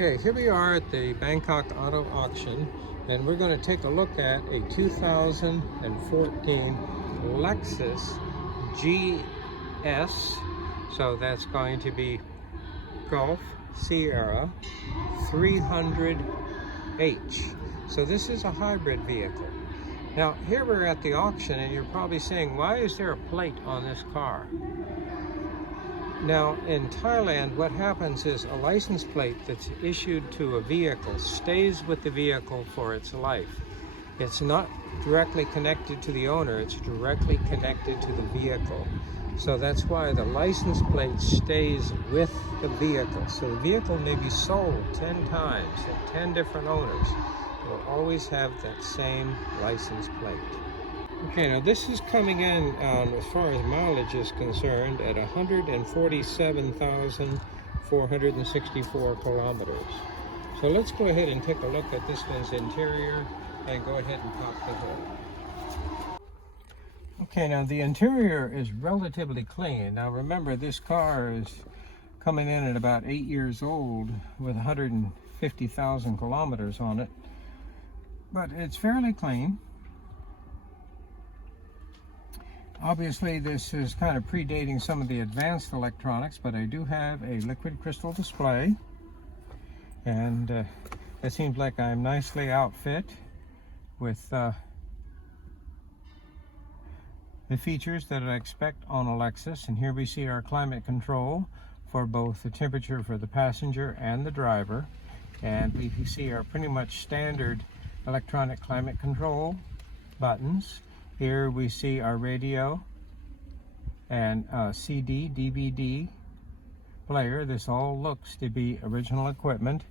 Okay, here we are at the Bangkok Auto Auction, and we're going to take a look at a 2014 Lexus GS. So that's going to be Golf Sierra 300H. So this is a hybrid vehicle. Now here we're at the auction, and you're probably saying, why is there a plate on this car? Now, in Thailand, what happens is a license plate that's issued to a vehicle stays with the vehicle for its life. It's not directly connected to the owner, it's directly connected to the vehicle. So that's why the license plate stays with the vehicle. So the vehicle may be sold 10 times at 10 different owners. It will always have that same license plate. Okay, now this is coming in, as far as mileage is concerned, at 147,464 kilometers. So let's go ahead and take a look at this one's interior and go ahead and pop the hood. Okay, now the interior is relatively clean. Now remember, this car is coming in at about 8 years old with 150,000 kilometers on it, but it's fairly clean. Obviously, this is kind of predating some of the advanced electronics, but I do have a liquid crystal display, and it seems like I'm nicely outfit with the features that I expect on a Lexus. And here we see our climate control for both the temperature for the passenger and the driver, and we see our pretty much standard electronic climate control buttons. Here we see our radio and CD, DVD player. This all looks to be original equipment,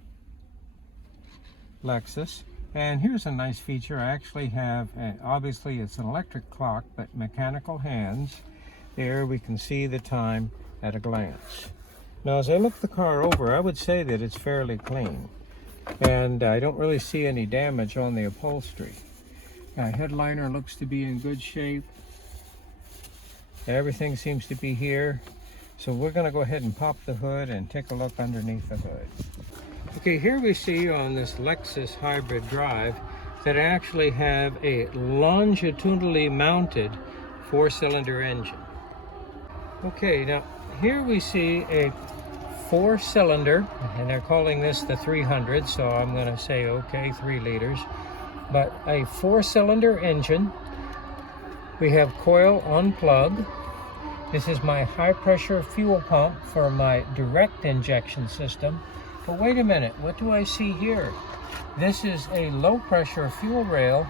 Lexus. And here's a nice feature. I actually have, obviously it's an electric clock, but mechanical hands. There we can see the time at a glance. Now as I look the car over, I would say that it's fairly clean. And I don't really see any damage on the upholstery. Headliner looks to be in good shape. Everything seems to be here. So we're going to go ahead and pop the hood and take a look underneath the hood. Okay, here we see on this Lexus hybrid drive that I actually have a longitudinally mounted 4-cylinder engine. Okay, now here we see a 4-cylinder, and they're calling this the 300, so I'm going to say okay, 3 liters. But a 4-cylinder engine. We have coil on plug. This is my high pressure fuel pump for my direct injection system. But wait a minute, what do I see here? This is a low pressure fuel rail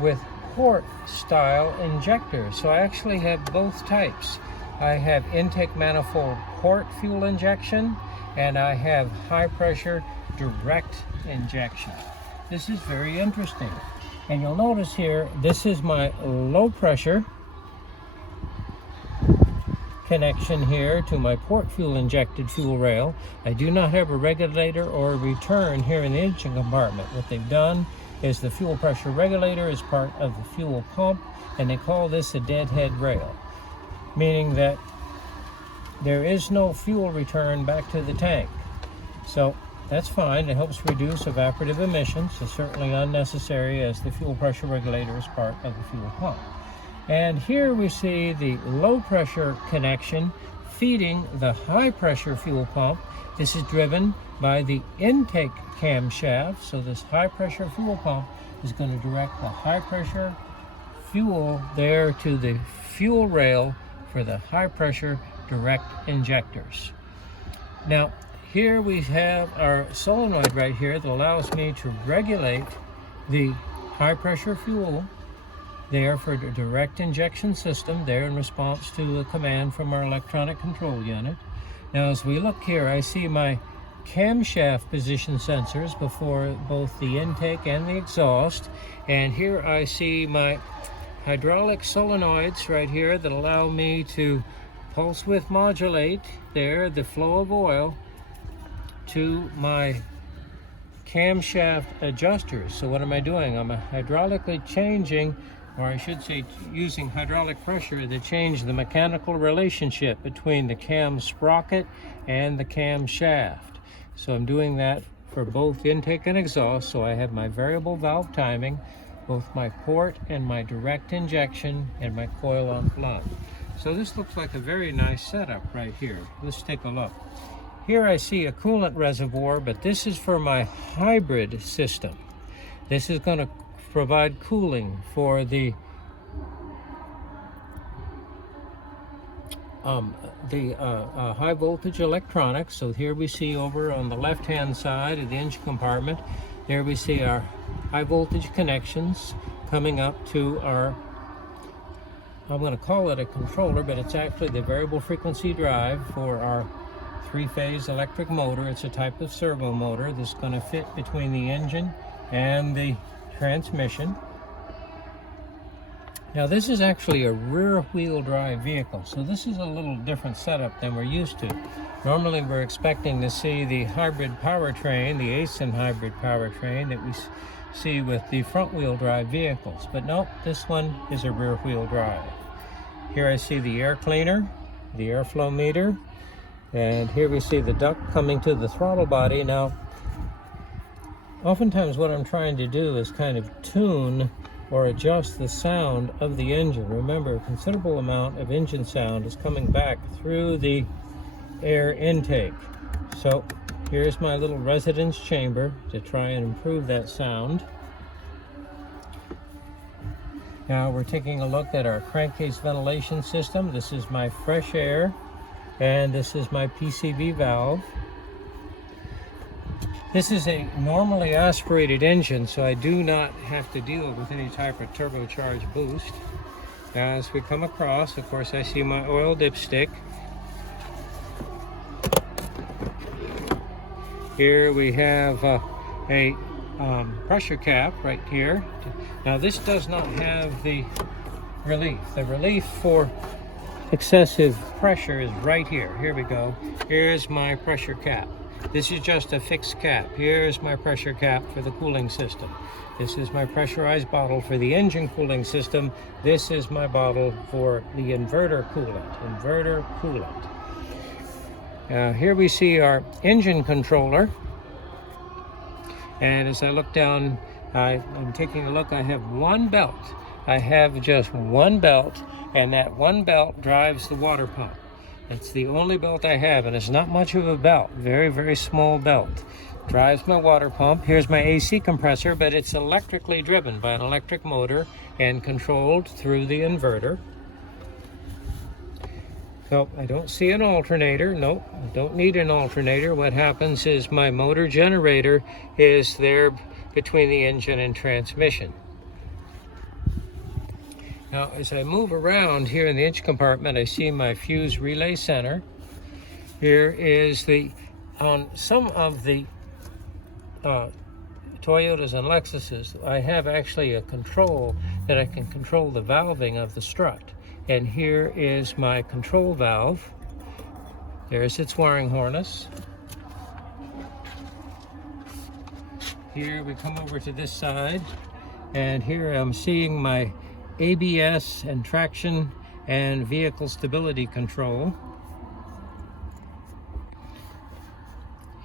with port style injectors. So I actually have both types. I have intake manifold port fuel injection, and I have high pressure direct injection. This is very interesting. And you'll notice here, this is my low pressure connection here to my port fuel injected fuel rail. I do not have a regulator or a return here in the engine compartment. What they've done is the fuel pressure regulator is part of the fuel pump, and they call this a deadhead rail, meaning that there is no fuel return back to the tank. So that's fine. It helps reduce evaporative emissions. It's certainly unnecessary, as the fuel pressure regulator is part of the fuel pump. And here we see the low pressure connection feeding the high pressure fuel pump. This is driven by the intake camshaft. So this high pressure fuel pump is going to direct the high pressure fuel there to the fuel rail for the high pressure direct injectors. Now, here we have our solenoid right here that allows me to regulate the high pressure fuel there for the direct injection system there in response to a command from our electronic control unit. Now as we look here, I see my camshaft position sensors before both the intake and the exhaust, and here I see my hydraulic solenoids right here that allow me to pulse width modulate there the flow of oil to my camshaft adjusters. So what am I doing? I'm hydraulically changing, or I should say using hydraulic pressure to change the mechanical relationship between the cam sprocket and the camshaft. So I'm doing that for both intake and exhaust, so I have my variable valve timing, both my port and my direct injection, and my coil on flood. So this looks like a very nice setup right here. Let's take a look. Here I see a coolant reservoir, but this is for my hybrid system. This is going to provide cooling for the high voltage electronics. So here we see over on the left hand side of the engine compartment, there we see our high voltage connections coming up to our, I'm going to call it a controller, but it's actually the variable frequency drive for our three-phase electric motor. It's a type of servo motor that's going to fit between the engine and the transmission. Now this is actually a rear-wheel drive vehicle, so this is a little different setup than we're used to. Normally we're expecting to see the hybrid powertrain, the Aisin hybrid powertrain that we see with the front-wheel drive vehicles, but nope, this one is a rear-wheel drive. Here I see the air cleaner, the airflow meter, and here we see the duct coming to the throttle body. Now, oftentimes what I'm trying to do is kind of tune or adjust the sound of the engine. Remember, a considerable amount of engine sound is coming back through the air intake. So here's my little residence chamber to try and improve that sound. Now we're taking a look at our crankcase ventilation system. This is my fresh air, and this is my PCV valve. This is a normally aspirated engine, so I do not have to deal with any type of turbocharged boost. Now as we come across, of course, I see my oil dipstick. Here we have a pressure cap right here. Now this does not have the relief. The relief for excessive pressure is right here. Here we go. Here's my pressure cap. This is just a fixed cap. Here's my pressure cap for the cooling system. This is my pressurized bottle for the engine cooling system. This is my bottle for the inverter coolant. Here we see our engine controller. And as I look down, I'm taking a look, I have one belt. I have just one belt, and that one belt drives the water pump. It's the only belt I have, and it's not much of a belt. Very, very small belt. Drives my water pump. Here's my AC compressor, but it's electrically driven by an electric motor and controlled through the inverter. So I don't see an alternator. Nope, I don't need an alternator. What happens is my motor generator is there between the engine and transmission. Now, as I move around here in the engine compartment, I see my fuse relay center. Here is on some of the Toyotas and Lexuses, I have actually a control that I can control the valving of the strut. And here is my control valve. There's its wiring harness. Here we come over to this side, and here I'm seeing my ABS and traction and vehicle stability control.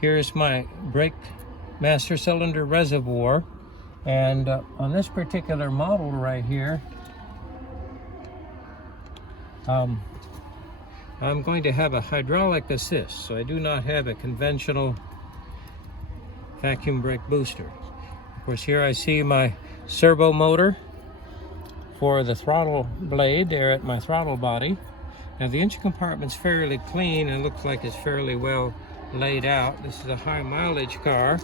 Here's my brake master cylinder reservoir, and on this particular model right here, I'm going to have a hydraulic assist, so I do not have a conventional vacuum brake booster. Of course, here I see my servo motor for the throttle blade there at my throttle body. Now the engine compartment's fairly clean and looks like it's fairly well laid out. This is a high mileage car,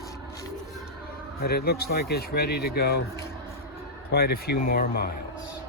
but it looks like it's ready to go quite a few more miles.